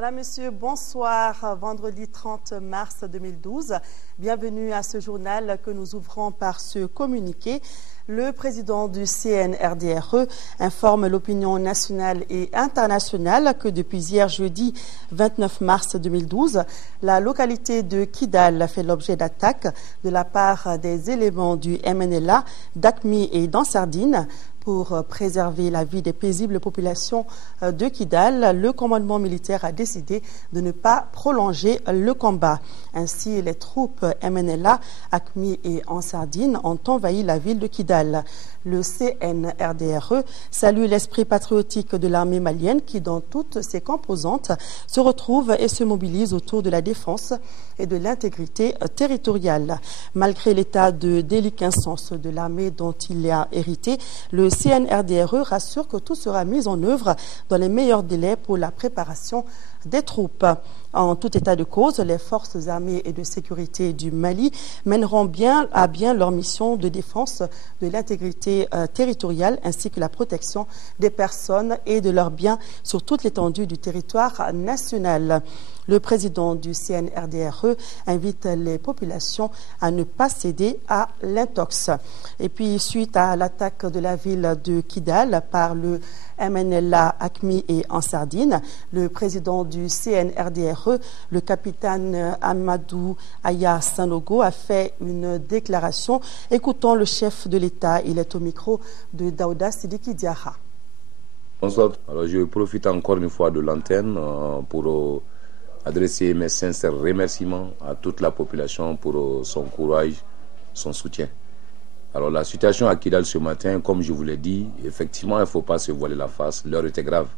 Madame, Monsieur, bonsoir. Vendredi 30 mars 2012. Bienvenue à ce journal que nous ouvrons par ce communiqué. Le président du CNRDRE informe l'opinion nationale et internationale que depuis hier jeudi 29 mars 2012, la localité de Kidal fait l'objet d'attaques de la part des éléments du MNLA, d'AQMI et d'Ansardine. Pour préserver la vie des paisibles populations de Kidal, le commandement militaire a décidé de ne pas prolonger le combat. Ainsi, les troupes MNLA, AQMI et Ansardine ont envahi la ville de Kidal. Le CNRDRE salue l'esprit patriotique de l'armée malienne qui, dans toutes ses composantes, se retrouve et se mobilise autour de la défense et de l'intégrité territoriale. Malgré l'état de déliquescence de l'armée dont il a hérité, le CNRDRE rassure que tout sera mis en œuvre dans les meilleurs délais pour la préparation des troupes. En tout état de cause, les forces armées et de sécurité du Mali mèneront à bien leur mission de défense de l'intégrité territoriale ainsi que la protection des personnes et de leurs biens sur toute l'étendue du territoire national. Le président du CNRDRE invite les populations à ne pas céder à l'intox. Et puis, suite à l'attaque de la ville de Kidal par le MNLA, AQMI et Ansardine, le président du CNRDRE, le capitaine Amadou Aya Sanogo, a fait une déclaration. Écoutons le chef de l'État. Il est au micro de Daouda Sidiki Diarra. Bonsoir. Alors, je profite encore une fois de l'antenne pour adresser mes sincères remerciements à toute la population pour son courage, son soutien. Alors la situation à Kidal ce matin, comme je vous l'ai dit, effectivement, il ne faut pas se voiler la face. L'heure était grave.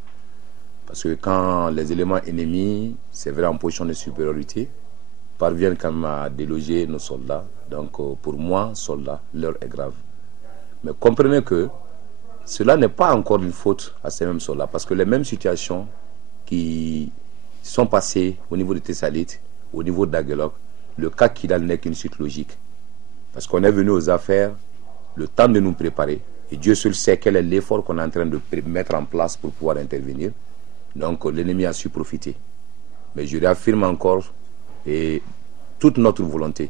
Parce que quand les éléments ennemis, c'est vrai en position de supériorité, parviennent quand même à déloger nos soldats. Donc pour moi, soldats, l'heure est grave. Mais comprenez que cela n'est pas encore une faute à ces mêmes soldats. Parce que les mêmes situations qui sont passées au niveau de Tessalit, au niveau d'Aguelok, le cas Kidal n'est qu'une suite logique. Parce qu'on est venu aux affaires, le temps de nous préparer. Et Dieu seul sait quel est l'effort qu'on est en train de mettre en place pour pouvoir intervenir. Donc l'ennemi a su profiter. Mais je réaffirme encore toute notre volonté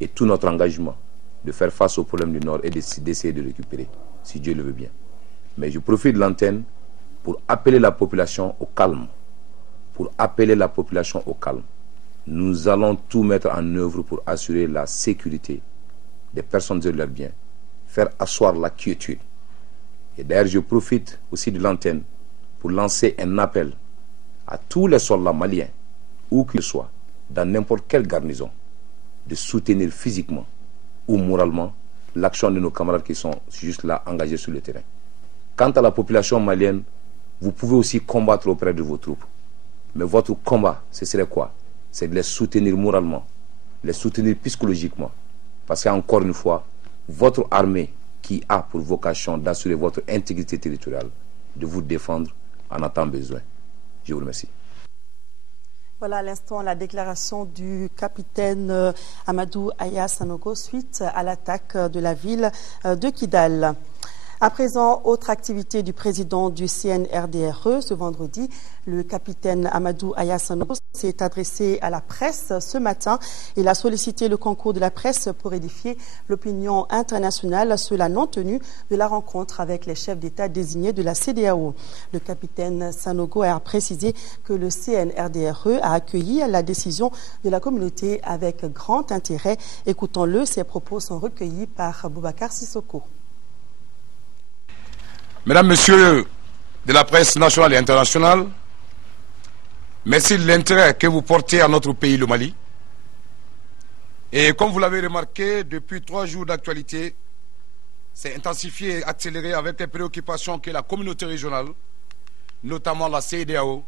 et tout notre engagement de faire face aux problèmes du Nord et d'essayer de récupérer, si Dieu le veut bien. Mais je profite de l'antenne pour appeler la population au calme. Pour appeler la population au calme. Nous allons tout mettre en œuvre pour assurer la sécurité des personnes et de leurs biens, faire asseoir la quiétude. Et d'ailleurs, je profite aussi de l'antenne pour lancer un appel à tous les soldats maliens, où qu'ils soient, dans n'importe quelle garnison, de soutenir physiquement ou moralement l'action de nos camarades qui sont juste là, engagés sur le terrain. Quant à la population malienne, vous pouvez aussi combattre auprès de vos troupes. Mais votre combat, ce serait quoi? C'est de les soutenir moralement, les soutenir psychologiquement. Parce qu'encore une fois, votre armée qui a pour vocation d'assurer votre intégrité territoriale, de vous défendre en a tant besoin. Je vous remercie. Voilà à l'instant la déclaration du capitaine Amadou Aya Sanogo suite à l'attaque de la ville de Kidal. À présent, autre activité du président du CNRDRE. Ce vendredi, le capitaine Amadou Aya Sanogo s'est adressé à la presse ce matin. Il a sollicité le concours de la presse pour édifier l'opinion internationale sur la non-tenue de la rencontre avec les chefs d'État désignés de la CEDEAO. Le capitaine Sanogo a précisé que le CNRDRE a accueilli la décision de la communauté avec grand intérêt. Écoutons-le, ses propos sont recueillis par Boubacar Sissoko. Mesdames, Messieurs de la presse nationale et internationale, merci de l'intérêt que vous portez à notre pays, le Mali. Et comme vous l'avez remarqué, depuis 3 jours d'actualité, c'est intensifié et accéléré avec les préoccupations que la communauté régionale, notamment la CEDEAO,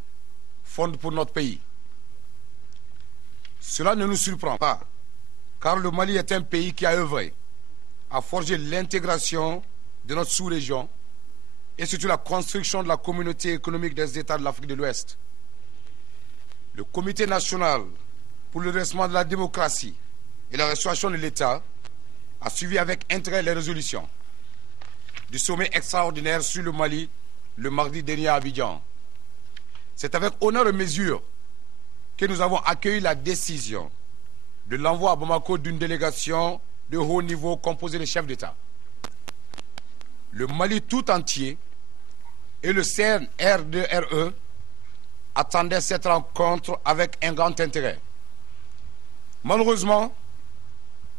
fonde pour notre pays. Cela ne nous surprend pas, car le Mali est un pays qui a œuvré à forger l'intégration de notre sous-région et surtout la construction de la communauté économique des États de l'Afrique de l'Ouest. Le Comité national pour le redressement de la démocratie et la restauration de l'État a suivi avec intérêt les résolutions du sommet extraordinaire sur le Mali le mardi dernier à Abidjan. C'est avec honneur et mesure que nous avons accueilli la décision de l'envoi à Bamako d'une délégation de haut niveau composée de chefs d'État. Le Mali tout entier et le CNRDRE attendaient cette rencontre avec un grand intérêt. Malheureusement,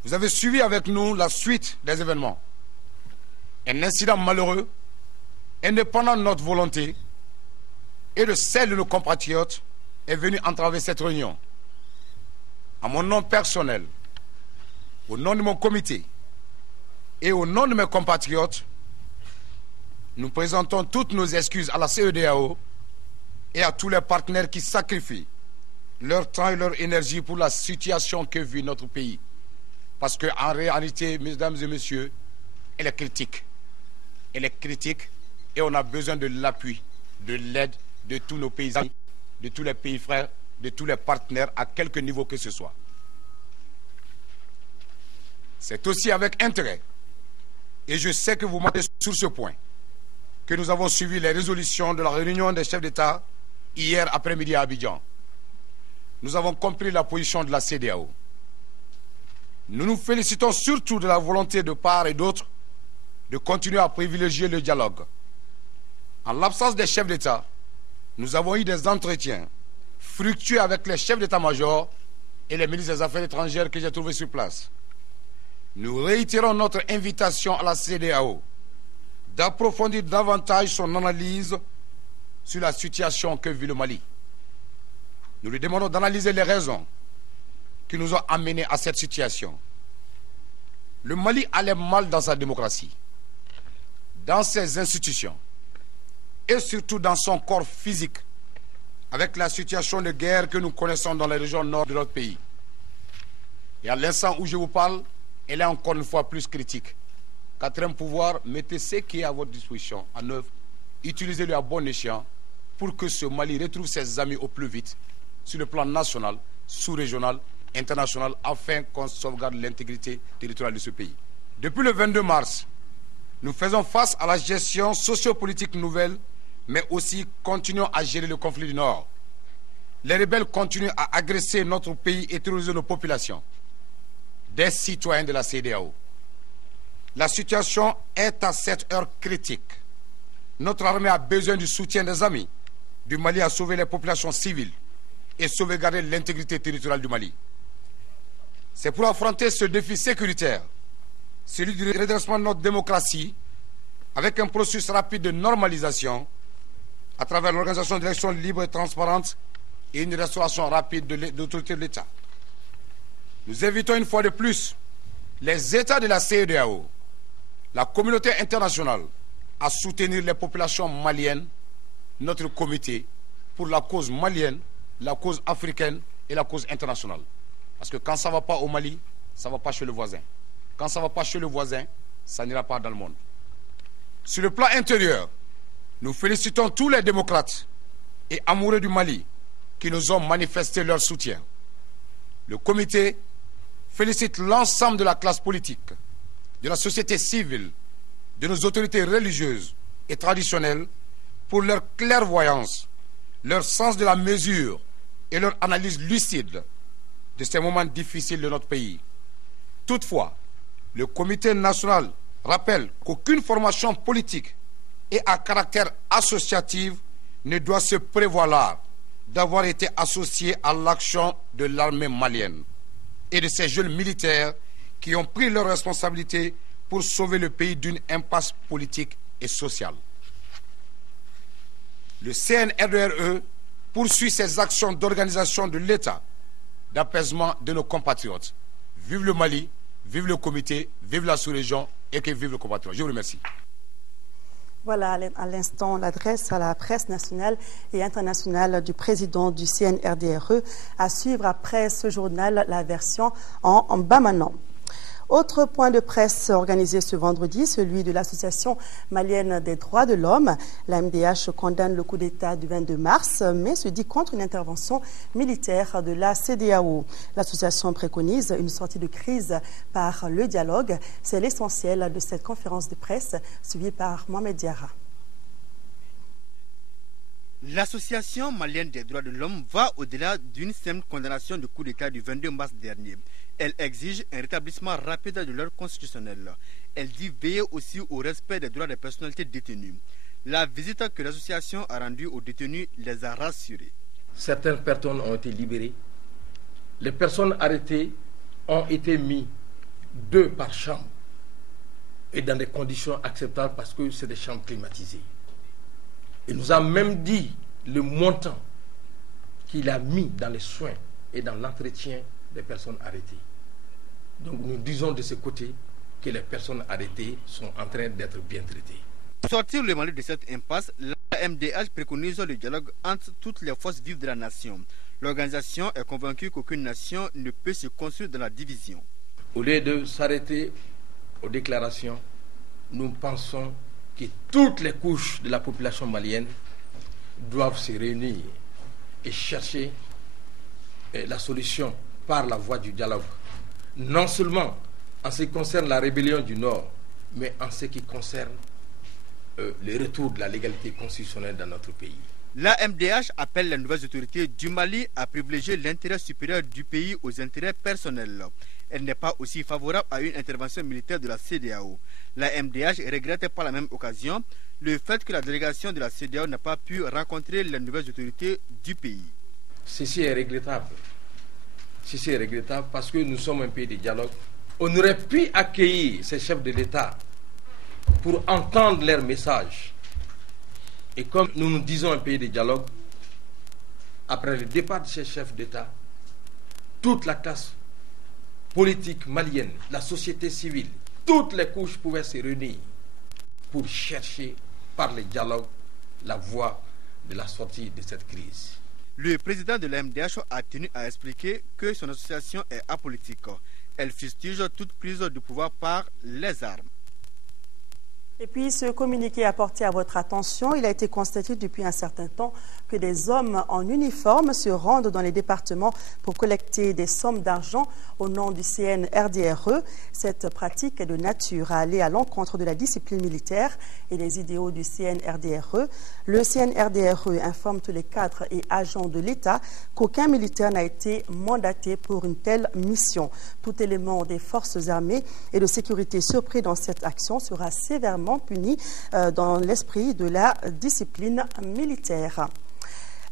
vous avez suivi avec nous la suite des événements. Un incident malheureux, indépendant de notre volonté et de celle de nos compatriotes, est venu entraver cette réunion. À mon nom personnel, au nom de mon comité et au nom de mes compatriotes, nous présentons toutes nos excuses à la CEDEAO et à tous les partenaires qui sacrifient leur temps et leur énergie pour la situation que vit notre pays. Parce qu'en réalité, mesdames et messieurs, elle est critique. Elle est critique et on a besoin de l'appui, de l'aide de tous nos pays amis, de tous les pays frères, de tous les partenaires à quelque niveau que ce soit. C'est aussi avec intérêt, et je sais que vous m'entendez sur ce point, que nous avons suivi les résolutions de la réunion des chefs d'État hier après-midi à Abidjan. Nous avons compris la position de la CEDEAO. Nous nous félicitons surtout de la volonté de part et d'autre de continuer à privilégier le dialogue. En l'absence des chefs d'État, nous avons eu des entretiens fructueux avec les chefs d'État-major et les ministres des Affaires étrangères que j'ai trouvés sur place. Nous réitérons notre invitation à la CEDEAO d'approfondir davantage son analyse sur la situation que vit le Mali. Nous lui demandons d'analyser les raisons qui nous ont amenés à cette situation. Le Mali allait mal dans sa démocratie, dans ses institutions et surtout dans son corps physique, avec la situation de guerre que nous connaissons dans les régions nord de notre pays. Et à l'instant où je vous parle, elle est encore une fois plus critique. Quatrième pouvoir, mettez ce qui est à votre disposition en œuvre, utilisez-le à bon escient pour que ce Mali retrouve ses amis au plus vite sur le plan national, sous-régional, international, afin qu'on sauvegarde l'intégrité territoriale de ce pays. Depuis le 22 mars, nous faisons face à la gestion sociopolitique nouvelle, mais aussi continuons à gérer le conflit du Nord. Les rebelles continuent à agresser notre pays et terroriser nos populations, des citoyens de la CEDEAO. La situation est à cette heure critique. Notre armée a besoin du soutien des amis du Mali à sauver les populations civiles et sauvegarder l'intégrité territoriale du Mali. C'est pour affronter ce défi sécuritaire, celui du redressement de notre démocratie, avec un processus rapide de normalisation à travers l'organisation d'élections libres et transparentes et une restauration rapide de l'autorité de l'État. Nous invitons une fois de plus les États de la CEDEAO, la communauté internationale, à soutenir les populations maliennes, notre comité, pour la cause malienne, la cause africaine et la cause internationale. Parce que quand ça ne va pas au Mali, ça ne va pas chez le voisin. Quand ça ne va pas chez le voisin, ça n'ira pas dans le monde. Sur le plan intérieur, nous félicitons tous les démocrates et amoureux du Mali qui nous ont manifesté leur soutien. Le comité félicite l'ensemble de la classe politique, de la société civile, de nos autorités religieuses et traditionnelles pour leur clairvoyance, leur sens de la mesure et leur analyse lucide de ces moments difficiles de notre pays. Toutefois, le comité national rappelle qu'aucune formation politique et à caractère associatif ne doit se prévaloir d'avoir été associée à l'action de l'armée malienne et de ces jeunes militaires qui ont pris leurs responsabilités pour sauver le pays d'une impasse politique et sociale. Le CNRDRE poursuit ses actions d'organisation de l'État, d'apaisement de nos compatriotes. Vive le Mali, vive le comité, vive la sous-région et que vive le compatriote. Je vous remercie. Voilà à l'instant l'adresse à la presse nationale et internationale du président du CNRDRE. À suivre après ce journal la version en bamanan. Autre point de presse organisé ce vendredi, celui de l'Association malienne des droits de l'homme. La MDH condamne le coup d'État du 22 mars, mais se dit contre une intervention militaire de la CEDEAO. L'association préconise une sortie de crise par le dialogue. C'est l'essentiel de cette conférence de presse suivie par Mohamed Diarra. L'association malienne des droits de l'homme va au-delà d'une simple condamnation du coup d'État du 22 mars dernier. Elle exige un rétablissement rapide de l'ordre constitutionnel. Elle dit veiller aussi au respect des droits des personnalités détenues. La visite que l'association a rendue aux détenus les a rassurés. Certaines personnes ont été libérées. Les personnes arrêtées ont été mises 2 par chambre et dans des conditions acceptables parce que c'est des chambres climatisées. Il nous a même dit le montant qu'il a mis dans les soins et dans l'entretien des personnes arrêtées. Donc nous disons de ce côté que les personnes arrêtées sont en train d'être bien traitées. Pour sortir le Mali de cette impasse, la MDH préconise le dialogue entre toutes les forces vives de la nation. L'organisation est convaincue qu'aucune nation ne peut se construire dans la division. Au lieu de s'arrêter aux déclarations, nous pensons que toutes les couches de la population malienne doivent se réunir et chercher la solution par la voie du dialogue. Non seulement en ce qui concerne la rébellion du Nord, mais en ce qui concerne le retour de la légalité constitutionnelle dans notre pays. La MDH appelle les nouvelles autorités du Mali à privilégier l'intérêt supérieur du pays aux intérêts personnels. Elle n'est pas aussi favorable à une intervention militaire de la CEDEAO. La MDH regrette par la même occasion le fait que la délégation de la CEDEAO n'a pas pu rencontrer les nouvelles autorités du pays. Ceci est regrettable. Ceci est regrettable parce que nous sommes un pays de dialogue. On aurait pu accueillir ces chefs de l'État pour entendre leurs messages. Et comme nous nous disons un pays de dialogue, après le départ de ces chefs d'État, toute la classe politique malienne, la société civile, toutes les couches pouvaient se réunir pour chercher par le dialogue la voie de la sortie de cette crise. Le président de la MDH a tenu à expliquer que son association est apolitique. Elle fustige toute prise de pouvoir par les armes. Et puis, ce communiqué apporté à votre attention, il a été constaté depuis un certain temps que des hommes en uniforme se rendent dans les départements pour collecter des sommes d'argent au nom du CNRDRE. Cette pratique est de nature à aller à l'encontre de la discipline militaire et des idéaux du CNRDRE. Le CNRDRE informe tous les cadres et agents de l'État qu'aucun militaire n'a été mandaté pour une telle mission. Tout élément des forces armées et de sécurité surpris dans cette action sera sévèrement puni dans l'esprit de la discipline militaire.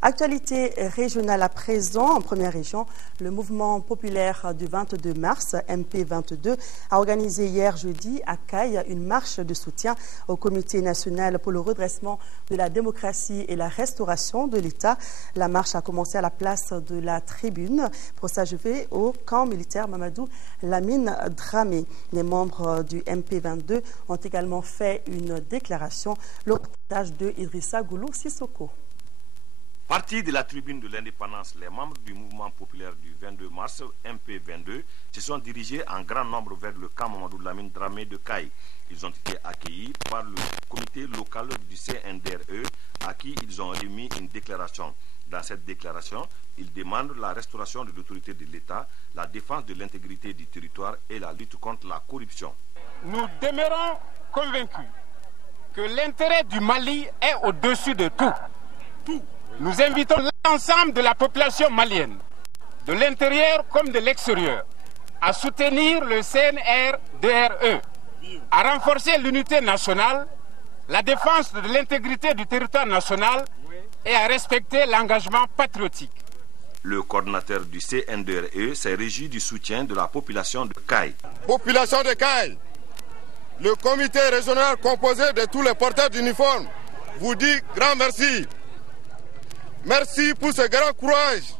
Actualité régionale à présent, en première région, le mouvement populaire du 22 mars, MP22, a organisé hier jeudi à Caille une marche de soutien au Comité national pour le redressement de la démocratie et la restauration de l'État. La marche a commencé à la place de la Tribune pour s'achever au camp militaire Mamadou Lamine Dramé. Les membres du MP22 ont également fait une déclaration, le reportage de Idrissa Goulou Sissoko. Parti de la tribune de l'indépendance, les membres du mouvement populaire du 22 mars, MP22, se sont dirigés en grand nombre vers le camp Mamadou Lamine Dramé de Caille. Ils ont été accueillis par le comité local du CNDRE à qui ils ont remis une déclaration. Dans cette déclaration, ils demandent la restauration de l'autorité de l'État, la défense de l'intégrité du territoire et la lutte contre la corruption. Nous demeurons convaincus que l'intérêt du Mali est au-dessus de tout. Nous invitons l'ensemble de la population malienne, de l'intérieur comme de l'extérieur, à soutenir le CNRDRE, à renforcer l'unité nationale, la défense de l'intégrité du territoire national et à respecter l'engagement patriotique. Le coordinateur du CNDRE s'est réjoui du soutien de la population de Caille. Population de Caille, le comité régional composé de tous les porteurs d'uniformes vous dit grand merci. Merci pour ce grand courage.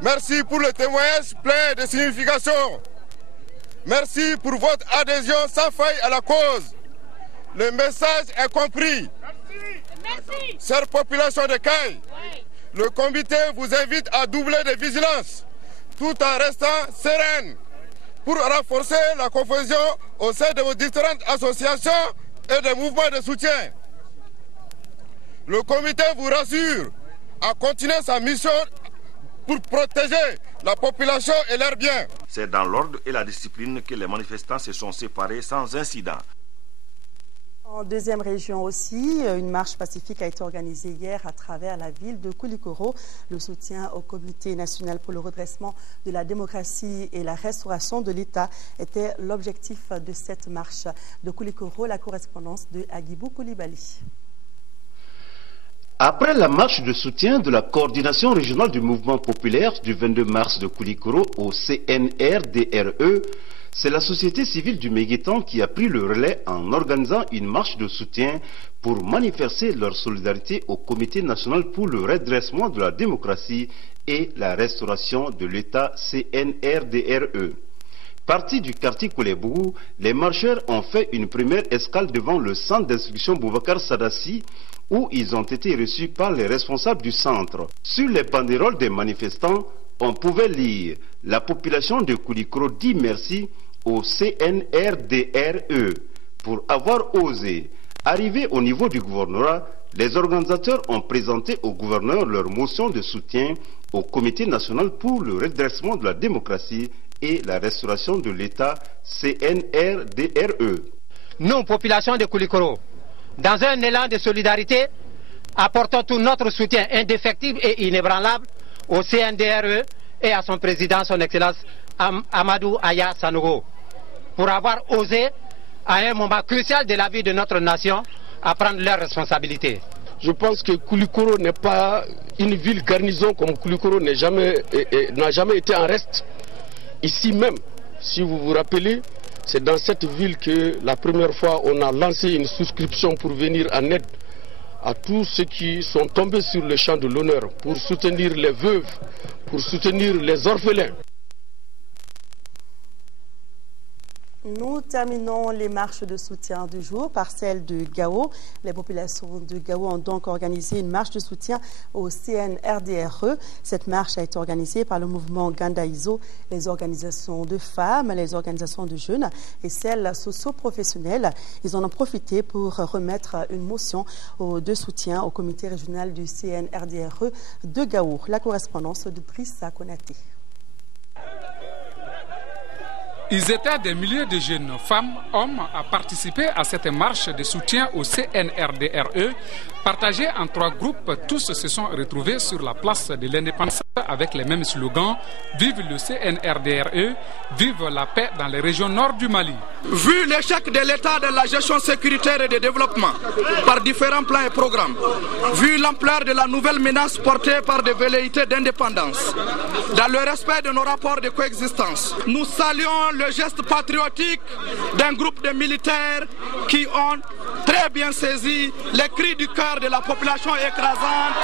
Merci pour le témoignage plein de signification. Merci pour votre adhésion sans faille à la cause. Le message est compris. Merci. Chère population de Caille, le comité vous invite à doubler de vigilance tout en restant sereine pour renforcer la cohésion au sein de vos différentes associations et des mouvements de soutien. Le comité vous rassure à continuer sa mission pour protéger la population et leurs biens. C'est dans l'ordre et la discipline que les manifestants se sont séparés sans incident. En deuxième région aussi, une marche pacifique a été organisée hier à travers la ville de Koulikoro. Le soutien au Comité national pour le redressement de la démocratie et la restauration de l'État était l'objectif de cette marche. De Koulikoro, la correspondance de Agibou Koulibaly. Après la marche de soutien de la coordination régionale du mouvement populaire du 22 mars de Koulikoro au CNRDRE, c'est la société civile du Méguétan qui a pris le relais en organisant une marche de soutien pour manifester leur solidarité au Comité national pour le redressement de la démocratie et la restauration de l'État CNRDRE. Partis du quartier Koulebougou, les marcheurs ont fait une première escale devant le centre d'instruction Boubacar Sadassi, où ils ont été reçus par les responsables du centre. Sur les banderoles des manifestants, on pouvait lire « La population de Koulikoro dit merci au CNRDRE pour avoir osé ». Arrivés au niveau du gouvernorat, les organisateurs ont présenté au gouverneur leur motion de soutien au Comité national pour le redressement de la démocratie et la restauration de l'État CNRDRE. Nous, population de Koulikoro, dans un élan de solidarité, apportons tout notre soutien indéfectible et inébranlable au CNDRE et à son président, son Excellence Amadou Aya Sanogo, pour avoir osé, à un moment crucial de la vie de notre nation, à prendre leurs responsabilités. Je pense que Koulikoro n'est pas une ville garnison comme Koulikoro n'a jamais été en reste. Ici même, si vous vous rappelez, c'est dans cette ville que la première fois on a lancé une souscription pour venir en aide à tous ceux qui sont tombés sur le champ de l'honneur, pour soutenir les veuves, pour soutenir les orphelins. Nous terminons les marches de soutien du jour par celle de Gao. Les populations de Gao ont donc organisé une marche de soutien au CNRDRE. Cette marche a été organisée par le mouvement Gandaïzo, les organisations de femmes, les organisations de jeunes et celles socio-professionnelles. Ils en ont profité pour remettre une motion de soutien au comité régional du CNRDRE de Gao. La correspondance de Drissa Konaté. Ils étaient des milliers de jeunes femmes, hommes à participer à cette marche de soutien au CNRDRE. Partagés en 3 groupes, tous se sont retrouvés sur la place de l'indépendance avec les mêmes slogans « Vive le CNRDRE, vive la paix dans les régions nord du Mali ». Vu l'échec de l'État de la gestion sécuritaire et de développement par différents plans et programmes, vu l'ampleur de la nouvelle menace portée par des velléités d'indépendance, dans le respect de nos rapports de coexistence, nous saluons le geste patriotique d'un groupe de militaires qui ont très bien saisi les cris du cœur de la population écrasante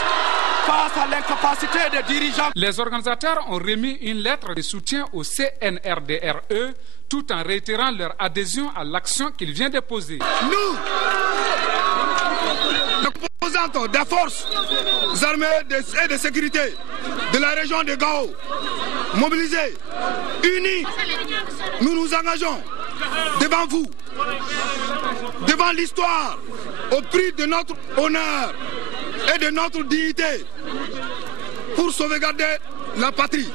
face à l'incapacité des dirigeants. Les organisateurs ont remis une lettre de soutien au CNRDRE tout en réitérant leur adhésion à l'action qu'il vient de poser. Nous, les composantes des forces armées et de sécurité de la région de Gao, mobilisés, unis, nous nous engageons devant vous, devant l'histoire, au prix de notre honneur et de notre dignité, pour sauvegarder la patrie.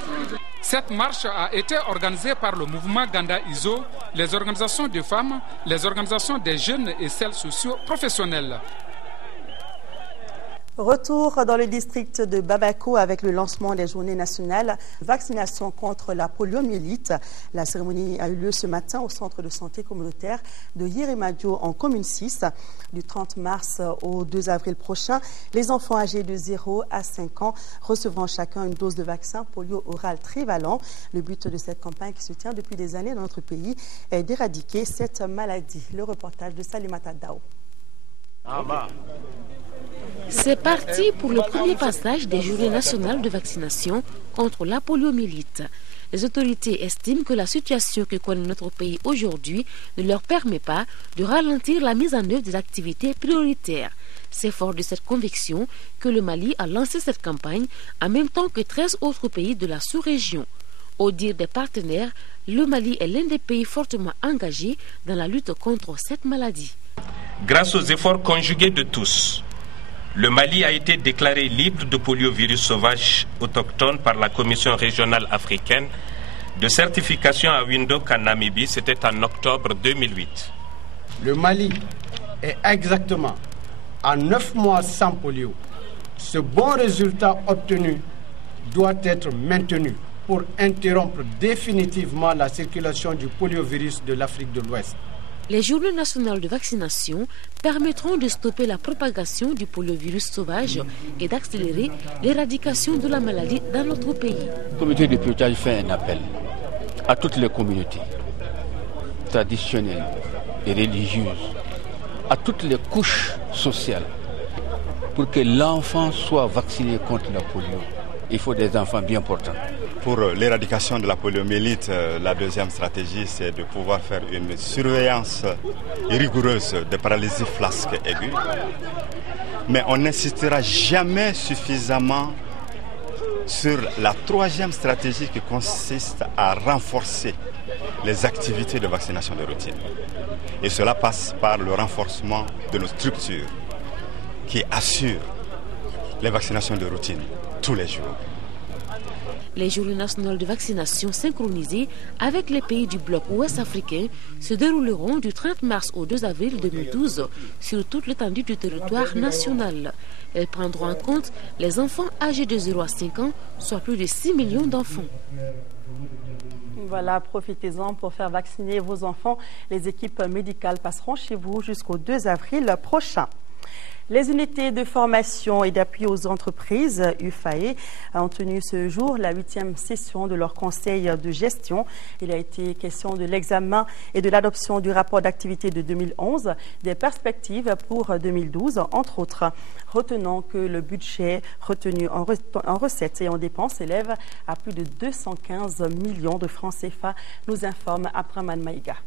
Cette marche a été organisée par le mouvement Gandaïzo, les organisations de femmes, les organisations des jeunes et celles socio-professionnelles. Retour dans le district de Babako avec le lancement des journées nationales de vaccination contre la poliomyélite. La cérémonie a eu lieu ce matin au centre de santé communautaire de Yirimadio en commune 6. Du 30 mars au 2 avril prochain, les enfants âgés de 0 à 5 ans recevront chacun une dose de vaccin polio oral trivalent. Le but de cette campagne qui se tient depuis des années dans notre pays est d'éradiquer cette maladie. Le reportage de Salimata Dao. C'est parti pour le premier passage des journées nationales de vaccination contre la poliomyélite. Les autorités estiment que la situation que connaît notre pays aujourd'hui ne leur permet pas de ralentir la mise en œuvre des activités prioritaires. C'est fort de cette conviction que le Mali a lancé cette campagne en même temps que 13 autres pays de la sous-région. Au dire des partenaires, le Mali est l'un des pays fortement engagés dans la lutte contre cette maladie. Grâce aux efforts conjugués de tous, le Mali a été déclaré libre de poliovirus sauvage autochtone par la Commission régionale africaine de certification à Windhoek en Namibie. C'était en octobre 2008. Le Mali Et exactement, en 9 mois sans polio, ce bon résultat obtenu doit être maintenu pour interrompre définitivement la circulation du poliovirus de l'Afrique de l'Ouest. Les journées nationales de vaccination permettront de stopper la propagation du poliovirus sauvage et d'accélérer l'éradication de la maladie dans notre pays. Le comité de pilotage fait un appel à toutes les communautés traditionnelles et religieuses, à toutes les couches sociales, pour que l'enfant soit vacciné contre la polio. Il faut des enfants bien portants. Pour l'éradication de la poliomyélite, la deuxième stratégie, c'est de pouvoir faire une surveillance rigoureuse de paralysie flasque aiguë. Mais on n'insistera jamais suffisamment sur la troisième stratégie qui consiste à renforcer les activités de vaccination de routine. Et cela passe par le renforcement de nos structures qui assurent les vaccinations de routine tous les jours. Les journées nationales de vaccination synchronisées avec les pays du bloc ouest africain se dérouleront du 30 mars au 2 avril 2012 sur toute l'étendue du territoire national. Elles prendront en compte les enfants âgés de 0 à 5 ans, soit plus de 6 millions d'enfants. Voilà, profitez-en pour faire vacciner vos enfants. Les équipes médicales passeront chez vous jusqu'au 2 avril prochain. Les unités de formation et d'appui aux entreprises, UFAE, ont tenu ce jour la 8e session de leur conseil de gestion. Il a été question de l'examen et de l'adoption du rapport d'activité de 2011, des perspectives pour 2012, entre autres. Retenant que le budget retenu en recettes et en dépenses s'élève à plus de 215 millions de francs CFA, nous informe Abdraman Maïga.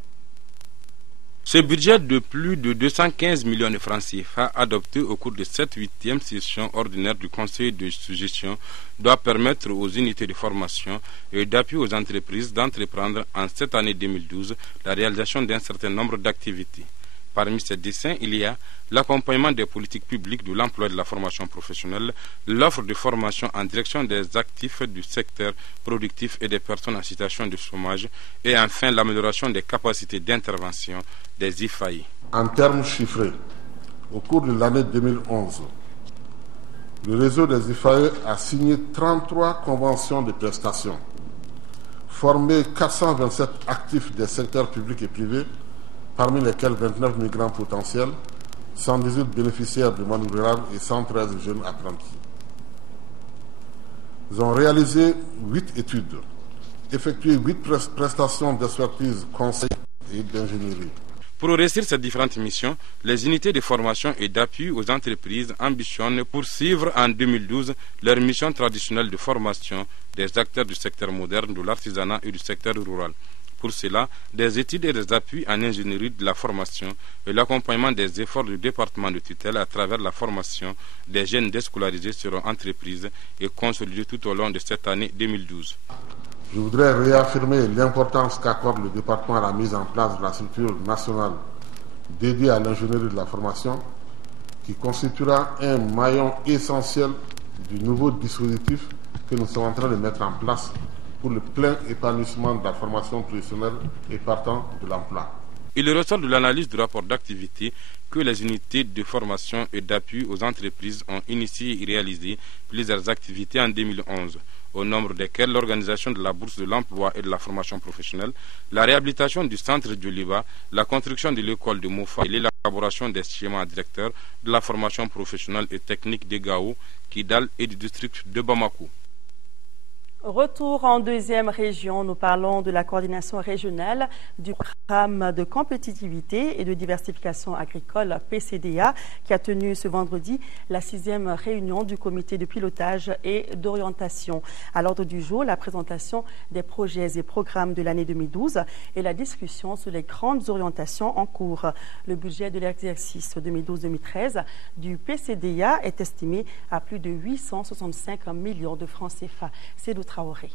Ce budget de plus de 215 millions de francs CFA adopté au cours de cette 8e session ordinaire du Conseil de gestion doit permettre aux unités de formation et d'appui aux entreprises d'entreprendre en cette année 2012 la réalisation d'un certain nombre d'activités. Parmi ces dessins, il y a l'accompagnement des politiques publiques de l'emploi et de la formation professionnelle, l'offre de formation en direction des actifs du secteur productif et des personnes en situation de chômage, et enfin l'amélioration des capacités d'intervention des IFAI. En termes chiffrés, au cours de l'année 2011, le réseau des IFAE a signé 33 conventions de prestations, formé 427 actifs des secteurs publics et privés, parmi lesquels 29 migrants potentiels, 118 bénéficiaires du monde rural et 113 jeunes apprentis. Ils ont réalisé 8 études, effectué 8 prestations d'expertise, conseil et d'ingénierie. Pour réussir ces différentes missions, les unités de formation et d'appui aux entreprises ambitionnent poursuivre en 2012 leur mission traditionnelle de formation des acteurs du secteur moderne, de l'artisanat et du secteur rural. Pour cela, des études et des appuis en ingénierie de la formation et l'accompagnement des efforts du département de tutelle à travers la formation des jeunes déscolarisés seront entreprises et consolidées tout au long de cette année 2012. Je voudrais réaffirmer l'importance qu'accorde le département à la mise en place de la structure nationale dédiée à l'ingénierie de la formation, qui constituera un maillon essentiel du nouveau dispositif que nous sommes en train de mettre en place pour le plein épanouissement de la formation professionnelle et partant de l'emploi. Il ressort de l'analyse du rapport d'activité que les unités de formation et d'appui aux entreprises ont initié et réalisé plusieurs activités en 2011, au nombre desquelles l'organisation de la bourse de l'emploi et de la formation professionnelle, la réhabilitation du centre de Liba, la construction de l'école de Mofa et l'élaboration des schémas directeurs de la formation professionnelle et technique de Gao, Kidal et du district de Bamako. Retour en deuxième région, nous parlons de la coordination régionale du programme de compétitivité et de diversification agricole PCDA qui a tenu ce vendredi la 6e réunion du comité de pilotage et d'orientation. À l'ordre du jour, la présentation des projets et programmes de l'année 2012 et la discussion sur les grandes orientations en cours. Le budget de l'exercice 2012-2013 du PCDA est estimé à plus de 865 millions de francs CFA. C'est Traoré.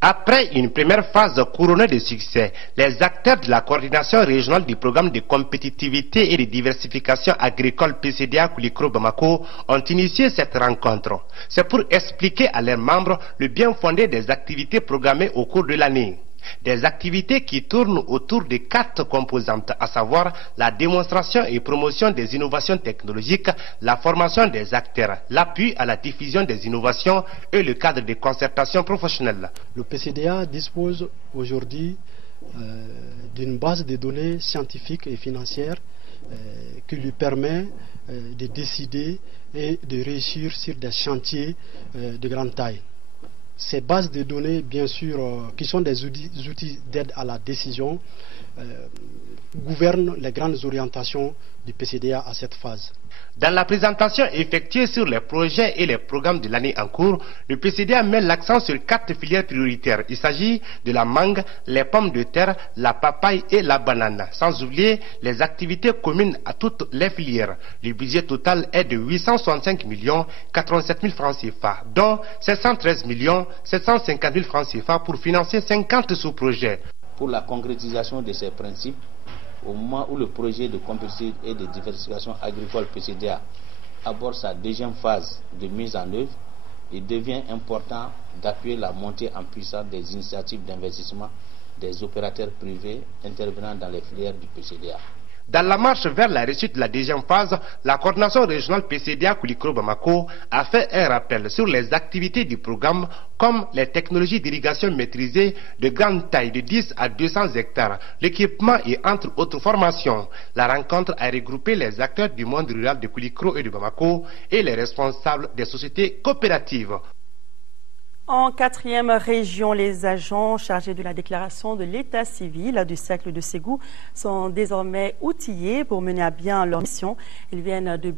Après une première phase couronnée de succès, les acteurs de la coordination régionale du programme de compétitivité et de diversification agricole PCDA Koulikoro Bamako ont initié cette rencontre. C'est pour expliquer à leurs membres le bien fondé des activités programmées au cours de l'année. Des activités qui tournent autour de 4 composantes, à savoir la démonstration et promotion des innovations technologiques, la formation des acteurs, l'appui à la diffusion des innovations et le cadre de concertation professionnelle. Le PCDA dispose aujourd'hui d'une base de données scientifiques et financières qui lui permet de décider et de réussir sur des chantiers de grande taille. Ces bases de données, bien sûr, qui sont des outils d'aide à la décision, gouvernent les grandes orientations du PCDA à cette phase. Dans la présentation effectuée sur les projets et les programmes de l'année en cours, le PCDA met l'accent sur 4 filières prioritaires. Il s'agit de la mangue, les pommes de terre, la papaye et la banane, sans oublier les activités communes à toutes les filières. Le budget total est de 865 087 000 francs CFA, dont 713 750 000 francs CFA pour financer 50 sous-projets. Pour la concrétisation de ces principes, au moment où le projet de compétitivité et de diversification agricole PCDA aborde sa deuxième phase de mise en œuvre, il devient important d'appuyer la montée en puissance des initiatives d'investissement des opérateurs privés intervenant dans les filières du PCDA. Dans la marche vers la réussite de la deuxième phase, la coordination régionale PCDA Koulikoro Bamako a fait un rappel sur les activités du programme comme les technologies d'irrigation maîtrisées de grande taille de 10 à 200 hectares, l'équipement et entre autres formations. La rencontre a regroupé les acteurs du monde rural de Koulikoro et de Bamako et les responsables des sociétés coopératives. En 4e région, les agents chargés de la déclaration de l'état civil du cercle de Ségou sont désormais outillés pour mener à bien leur mission. Ils viennent de